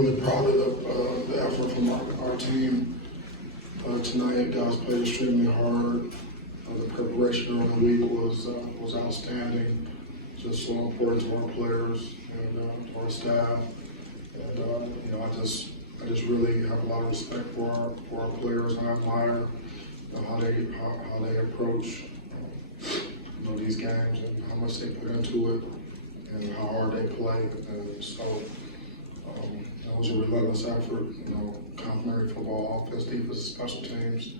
really proud of the effort from our team tonight. Guys played extremely hard. The preparation during the week was outstanding. Just so important to our players and to our staff. And you know, I just really have a lot of respect for our players. And I admire how they approach these games and how much they put into it and how hard they play. And so it was a relentless effort. Complimentary football, offense, defense, special teams.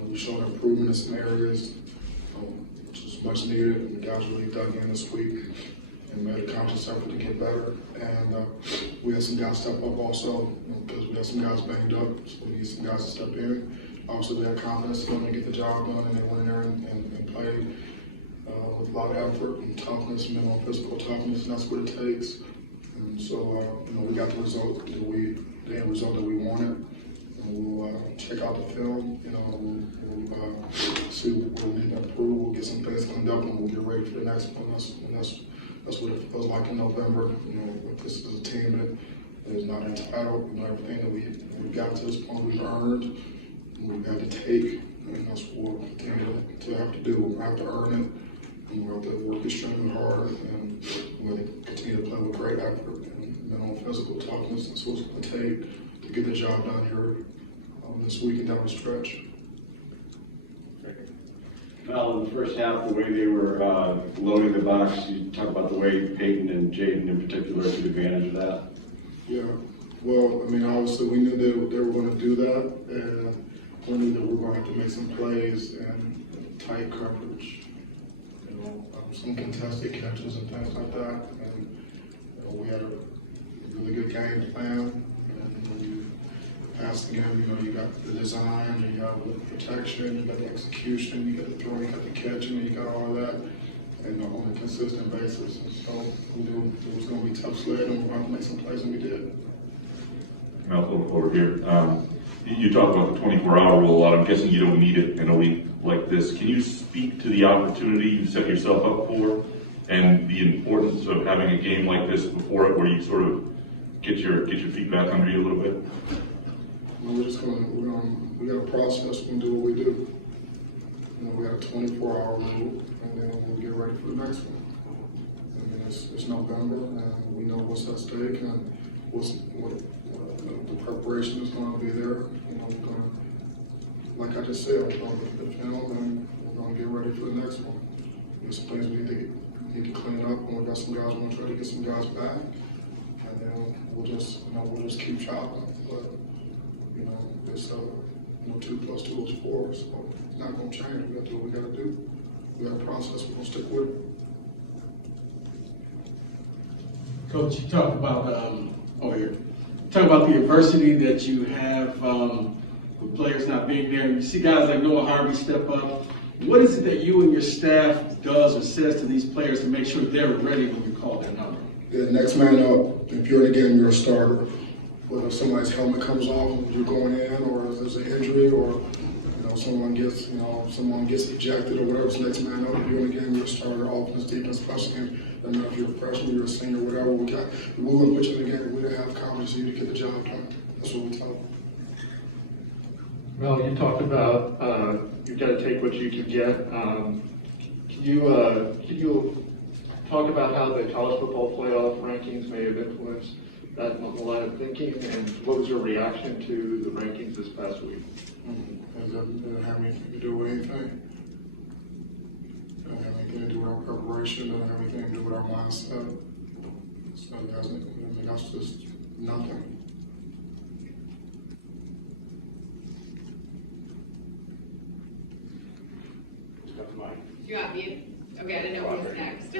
We showed improvement in some areas, which was much needed. And the guys really dug in this week and made a conscious effort to get better. And we had some guys step up also, because we had some guys banged up, so we need some guys to step in. Obviously, we had confidence in them to get the job done, and they went in there and played with a lot of effort and toughness, mental and physical toughness, and that's what it takes. And so, we got the result the end result that we wanted. And we'll check out the film. We'll see what we need to improve. We'll get some things cleaned up, and we'll get ready for the next one. That's what it feels like in November. This is a team that is not entitled. Everything that we've gotten to this point, we've earned, and we've got to take, and that's what we'll continue to have to do. We'll have to earn it, and we'll have to work extremely hard, and we're going to continue to play with great effort and mental and physical toughness. That's what it's going to take to get the job done here this week and down the stretch. Well, in the first half, the way they were loading the box, you talk about the way Peyton and Jaden in particular took advantage of that. Yeah, well, obviously we knew they were going to do that, and we knew that we were going to have to make some plays and tight coverage, some contested catches and things like that. And we had a really good game plan. And when you pass the game, you got the design, you got the protection, you got the execution, you got the throwing, you got the catching, and you got all that, and on a consistent basis. And so we knew it was going to be tough sled, and we were going to make some plays, and we did. Mel, over here. You talk about the 24-hour rule a lot. I'm guessing you don't need it in a week like this. Can you speak to the opportunity you set yourself up for and the importance of having a game like this before it, where you sort of get your feet back under you a little bit? We're just we got a process, we're going to do what we do. We got a 24-hour rule, and then we'll get ready for the next one. It's November, and we know what's at stake, and what the preparation is going to be there. We're going to, like I just said, we're going to look at the film, and we're going to get ready for the next one. There's some things we need to clean up, and we got some guys, we want to try to get some guys back, and then we'll just keep chopping. But it's 2 + 2 is 4, so it's not going to change. We got to do what we got to do. We got a process. We're going to stick with it. Coach, you talked about the adversity that you have with players not being there. You see guys like Noah Harvey step up. What is it that you and your staff does or says to these players to make sure they're ready when you call their number? Yeah, next man up. If you're in the game, you're a starter. Whether somebody's helmet comes off and you're going in, or if there's an injury, or someone gets ejected, or whatever, it's next man up. If you're in the game, you're a starter. Offense, defense, special teams. And if you're a freshman, you're a senior, whatever. We wouldn't put you in the game. We didn't have confidence in you to get the job done. That's what we tell them. Mel, you talked about you've got to take what you can get. Can you talk about how the college football playoff rankings may have influenced that line of thinking, and what was your reaction to the rankings this past week? It doesn't have anything to do with anything. It doesn't have anything to do with our preparation. It doesn't have anything to do with our mindset. That's just nothing. You got me? Okay, I didn't know what was next.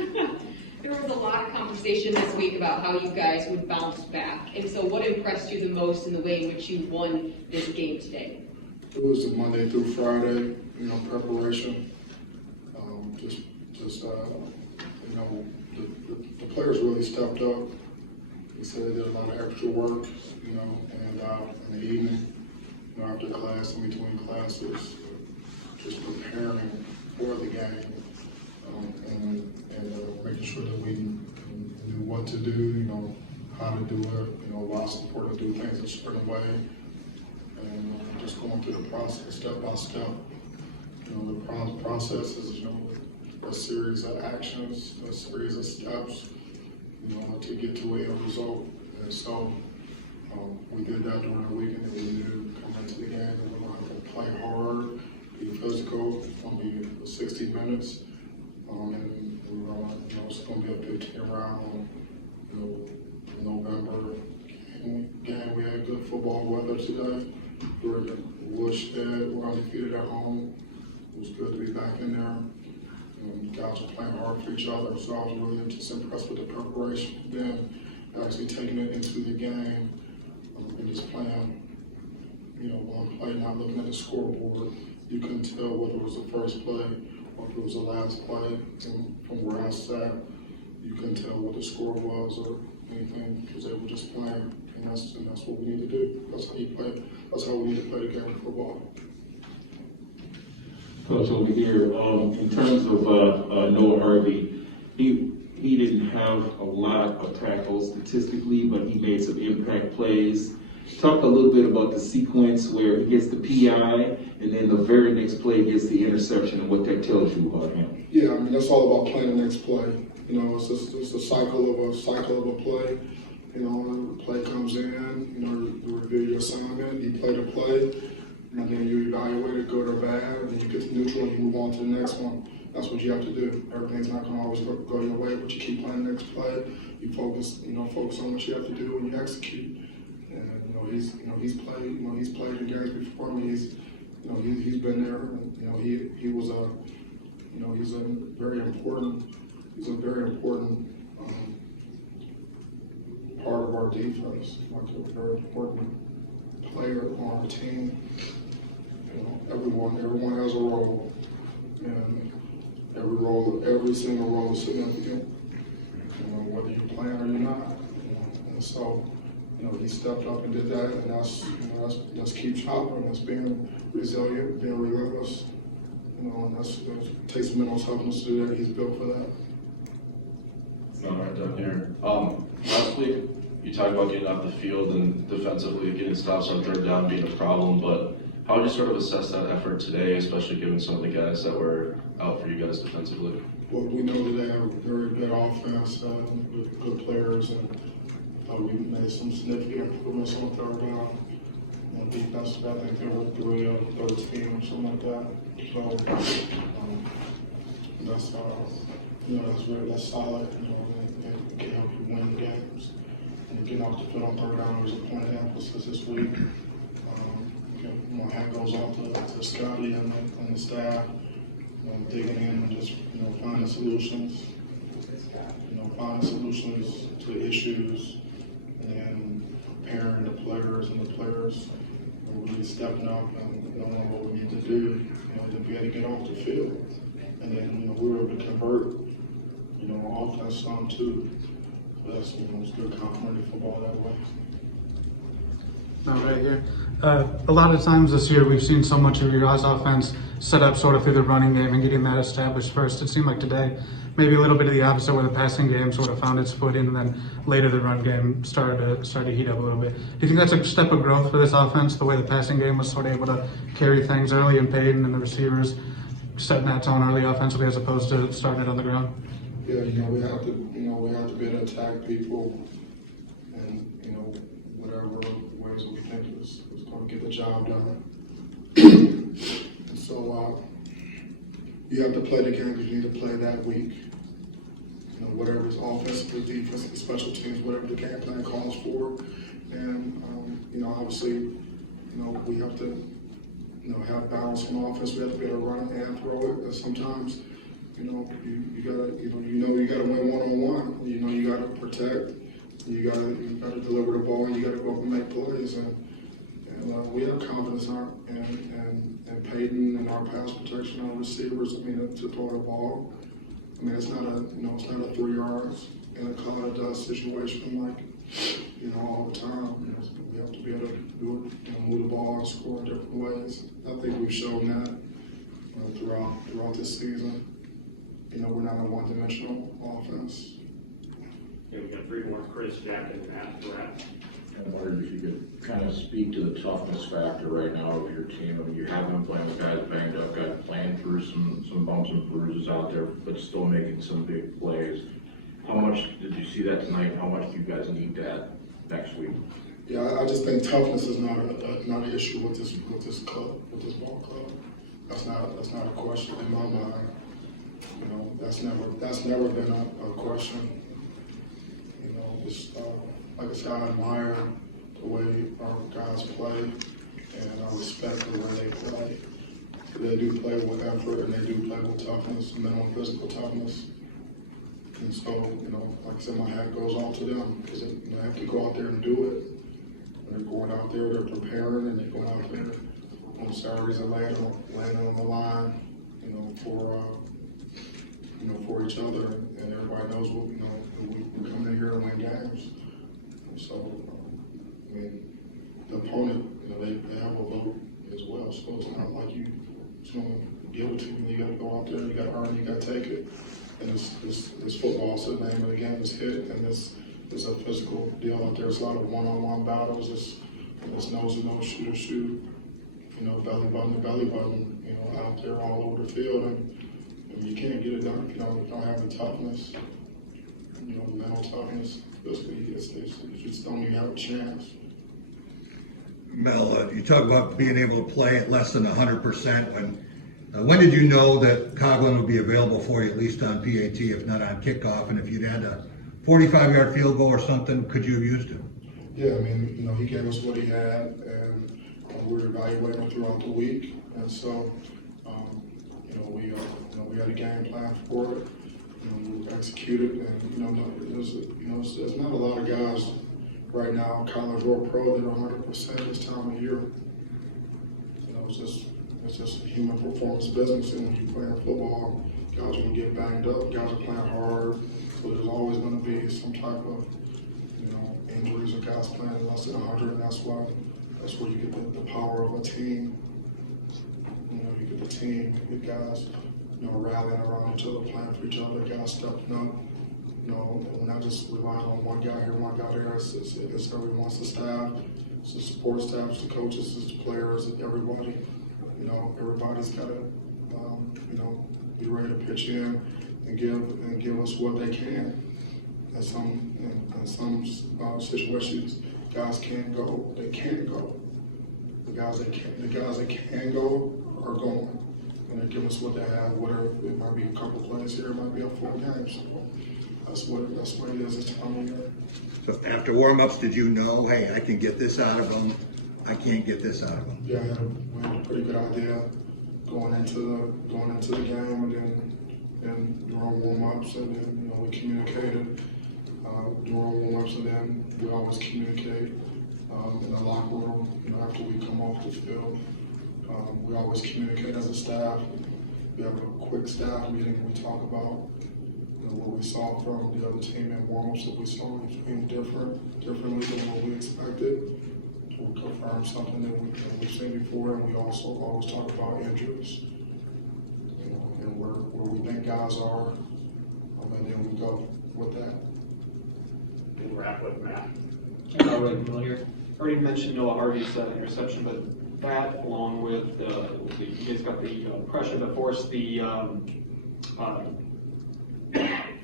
There was a lot of conversation this week about how you guys would bounce back. And so what impressed you the most in the way in which you won this game today? It was the Monday through Friday, preparation. The players really stepped up. They said they did a lot of extra work, and in the evening, after class, in between classes, just preparing for the game, and making sure that we knew what to do, how to do it, why it's important to do things a certain way, and just going through the process step by step. The process is, a series of actions, a series of steps, to get to a result. And so we did that during the weekend, and we knew coming into the game that we're going to have to play hard, be physical. It's going to be 60 minutes, and we were on, it's going to be a big turnaround. November game. We had good football weather today. We were in Woodshed. We're undefeated at home. It was good to be back in there. Guys were playing hard for each other, so I was really just impressed with the preparation. Then actually taking it into the game and just playing, one play, not looking at the scoreboard. You couldn't tell whether it was the first play or if it was the last play. And from where I sat, you couldn't tell what the score was or anything because they were just playing, and that's what we need to do. That's how you play. That's how we need to play the game of football. Coach, over here, in terms of Noah Harvey, he didn't have a lot of tackles statistically, but he made some impact plays. Talk a little bit about the sequence where he gets the PI, and then the very next play gets the interception, and what that tells you about him. Yeah, that's all about playing the next play. It's a cycle of a play. The play comes in, you review your assignment, you play the play, and then you evaluate it, good or bad, and then you get to neutral and you move on to the next one. That's what you have to do. Everything's not going to always go your way, but you keep playing the next play. You focus on what you have to do and you execute. And he's played in games before me. He's been there. And, he's a very important part of our defense, like a very important player on our team. Everyone has a role, and every single role is significant. Whether you're playing or you're not. And so, he stepped up and did that, and that's keep chopping, that's being resilient, being relentless. And it takes mental toughness to do that. He's built for that. No, right down here. Last week, you talked about getting off the field and defensively getting stops on third down being a problem, but how would you sort of assess that effort today, especially given some of the guys that were out for you guys defensively? Well, we know that they have a very good offense with good players, and we made some significant improvements on third down. Defensively, I think they were 3 of 13 or something like that. So that's solid. It can help you win games. And getting off the field on third down was a point of emphasis this week. My hat goes off to Scotty and the staff. Digging in and just finding solutions. Finding solutions to issues, and then preparing the players really stepping up and knowing what we need to do, to be able to get off the field. And then we were able to convert, offense some too. So that's it's good complementary football that way. Right here. A lot of times this year we've seen so much of your guys' offense set up sort of through the running game and getting that established first. It seemed like today maybe a little bit of the opposite, where the passing game sort of found its footing, and then later the run game started to heat up a little bit. Do you think that's a step of growth for this offense, the way the passing game was sort of able to carry things early, and Peyton and the receivers setting that tone early offensively as opposed to starting it on the ground? Yeah, we have to be able to attack people, and whatever ways we think is going to get the job done. So you have to play the game that you need to play that week. Whatever is offensively, defensively, special teams, whatever the game plan calls for, and obviously, we have to have balance on offense. We have to be able to run and throw it. But sometimes, you gotta win one-on-one. You gotta protect. You gotta deliver the ball. And you gotta go up and make plays. And we have confidence in Peyton and our pass protection, our receivers. To throw the ball. It's not a 3 yards in a cloud of dust situation all the time. We have to be able to do it, move the ball and score in different ways. I think we've shown that throughout this season. We're not a one-dimensional offense. we got three more, Chris, Jack, and Matt, Brad. I wondered if you could kind of speak to the toughness factor right now of your team. I mean, you have been playing with guys banged up, guys playing through some bumps and bruises out there, but still making some big plays. How much did you see that tonight? How much do you guys need that next week? Yeah, I just think toughness is not an issue with this club, with this ball club. That's not a question in my mind. You know, that's never been a question. You know, it's like I said, I admire the way our guys play, and I respect the way they play. They do play with effort, and they do play with toughness, mental and physical toughness. And so, you know, like I said, my hat goes off to them because they have to go out there and do it. When they're going out there, they're preparing, and they're going out there when salaries are landing on the line, you know, for each other, and everybody knows what, you know, we come in here and win games. And so, I mean, the opponent, you know, they have a vote as well, so it's not like you just gonna give it to you. You gotta go out there, you gotta earn it, you gotta take it. And it's football, so the name of the game is hit, and it's a physical deal out there. It's a lot of one-on-one battles. It's nose to nose, shoot to shoot, you know, belly button to belly button, you know, out there all over the field. And you can't get it done if you don't have the toughness, you know, the mental toughness. Physically, you just don't even have a chance. Mel, you talk about being able to play at less than 100%. When did you know that Coughlin would be available for you, at least on PAT, if not on kickoff? And if you'd had a 45-yard field goal or something, could you have used him? Yeah, I mean, you know, he gave us what he had, and we were evaluating him throughout the week. And so, we had a game plan for it, and we executed. And there's not a lot of guys right now, college or pro, that are 100% this time of year. You know, it's just a human performance business, and when you play in football, guys are going to get banged up, guys are playing hard, so there's always going to be some type of, you know, injuries or guys playing less than 100, and that's where you get the power of a team. You know, you get the team, you get guys, you know, rallying around each other, playing for each other, guys stepping up. You know, we're not just relying on one guy here, one guy there. It's everyone's the staff, it's the support staff, it's the coaches, it's the players, it's everybody. You know, everybody's got to, you know, be ready to pitch in and give us what they can. In some situations, guys can't go. They can't go. The guys that can go are going, and they give us what they have. Whatever, it might be a couple plays here, it might be a full game. So that's what it is this time of year. So after warm-ups, did you know, hey, I can get this out of them, I can't get this out of them? Yeah, we had a pretty good idea going into the game, and then during warm-ups, and then, you know, we communicated during warm-ups, and then we always communicate in the locker room. You know, after we come off the field, we always communicate as a staff. We have a quick staff meeting. We talk about, you know, what we saw from the other team in warm-ups, that we saw anything differently than what we expected. We confirm something that we've seen before, and we also always talk about injuries, you know, and where we think guys are, and then we go with that. We'll wrap with Matt. Already mentioned Noah Harvey's interception, but that, along with you guys got the pressure that forced the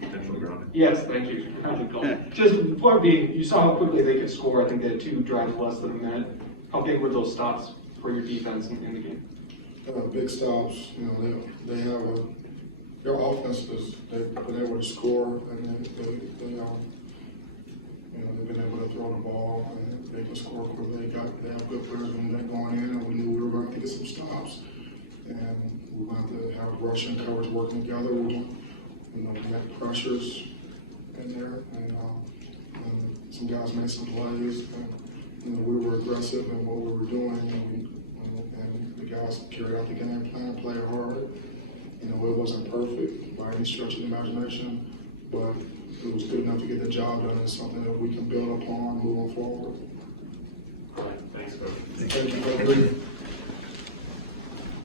Potential grounding. yes, thank you. Just the point being, you saw how quickly they could score. I think they had 2 drives less than a minute. How big were those stops for your defense in the game? Big stops. You know, they have their offense they've been able to score, and they've been able to throw the ball, and they can score quickly. They have good players when they're going in, and we knew we were going to get some stops, and we wanted to have rush and coverage working together. We had pressures in there, and some guys made some plays, and you know, we were aggressive in what we were doing, and the guys carried out the game plan, played hard. You know, it wasn't perfect by any stretch of the imagination, but it was good enough to get the job done. It's something that we can build upon moving forward. All right, thanks, Coach. Thank you, Coach.